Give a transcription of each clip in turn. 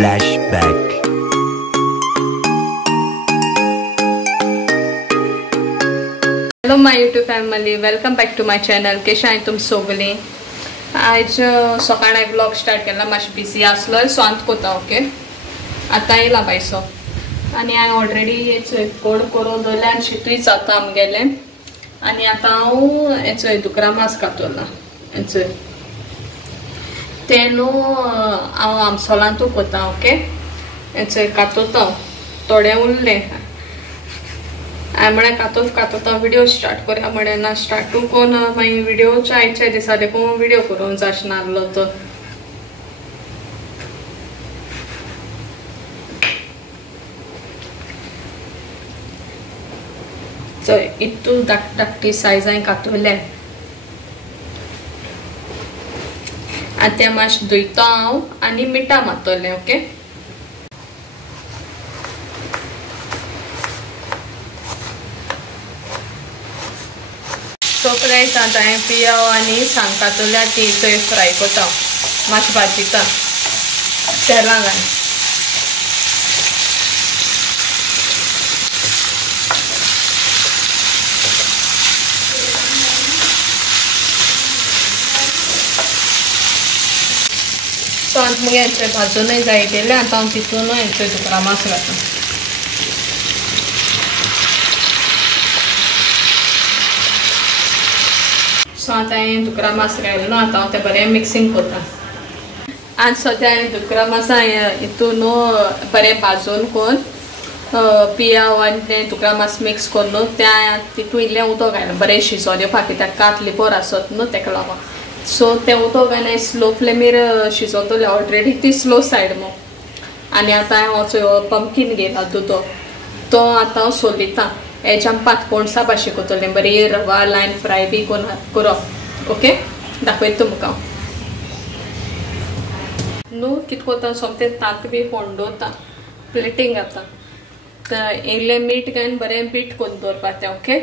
Flashback. Hello my YouTube family, welcome back to my channel. कशे आहे तुम सगळी? आज सकाळी ब्लॉग स्टार्ट केला, मातशें बिजी आसलो सांत कोता. ओके, आतां येयला बायसो आनी हांवें ऑलरेडी कोड करून दवरले आनी शितूय जाता आमगेलें. आनी आतां हांव हेचो दुकरा मास कातोला. हेचो तें न्हू हांव आमसोलांतू कोता. ओके, हेचो कातोता थोडें उरलें. हांवें म्हळें कातोता व्हिडिओ स्टार्ट करूया म्हळें ना स्टार्ट करून मागीर व्हिडिओच्या आयच्या दिसा देखून व्हिडिओ करूंक जायनासलो तो. इतू धाकटी सायजांय कातोले आनी ते मातशें धुयता हांव आनी मिठा मारतलें. ओके, सो फ्रेंड्स आतां हांवें पियाव आनी सांग कातोल्या ती थंय फ्राय करता, मातशें भाजयता तेलां घालून. सो आतां मुगे हेंचें भाजूनय जाय गेलें. आतां हांव तितून हेंचो दुकरा मास घालता. सो आतां हांवें दुकरा मास घायलो. आतां हांव तें बरें मिक्सिंग करता. आनी सद्या हांवें दुकरा मासा हितून बरें भाजून करून पियाव आनी तें दुकरा मास मिक्स करून न्हू त्या तितून इल्लें उदक घायलें बरें शिजोन येवपाक, कित्याक कात लिपोर आसत न्हू तेका लागोन. सो तें उदक घालून स्लो फ्लेमीर शिजोतलें. ऑलरेडी ती स्लो सायड मो. आनी आतां हांव पंपकीन घेयला दुदो तो आतां हांव सोलिता. हेज्या पातकोणसा भाशेन करतलें, बरी रवा लायन फ्राय बी करप. ओके, दाखयता तुमकां न्हू कितें करता. सोमतें तांत बी फोंडोता, प्लेटींग घालता, इल्लें मीठ घालून बरें बीट करून दवरपाक तें. ओके,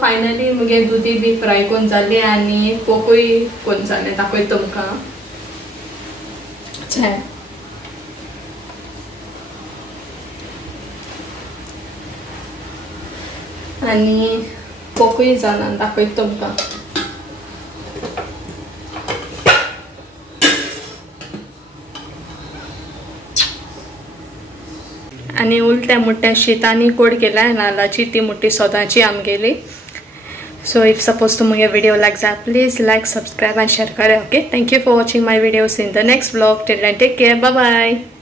फायनली मुगे दुदी बी फ्राय करून जाली आनी पोकूय करून जालें. दाखयता तुमकां. आनी पोकूय जालां, दाखयता तुमकां. आनी उलट्या मुट्ट्या शीतांनी कोड केल्या नाल्लाची ती मुट्टी सोदाची आमगेली. So if suppose to my video like that, please like, subscribe and share. Okay, thank you for watching my videos in the next vlog. Till then, take care. Bye bye.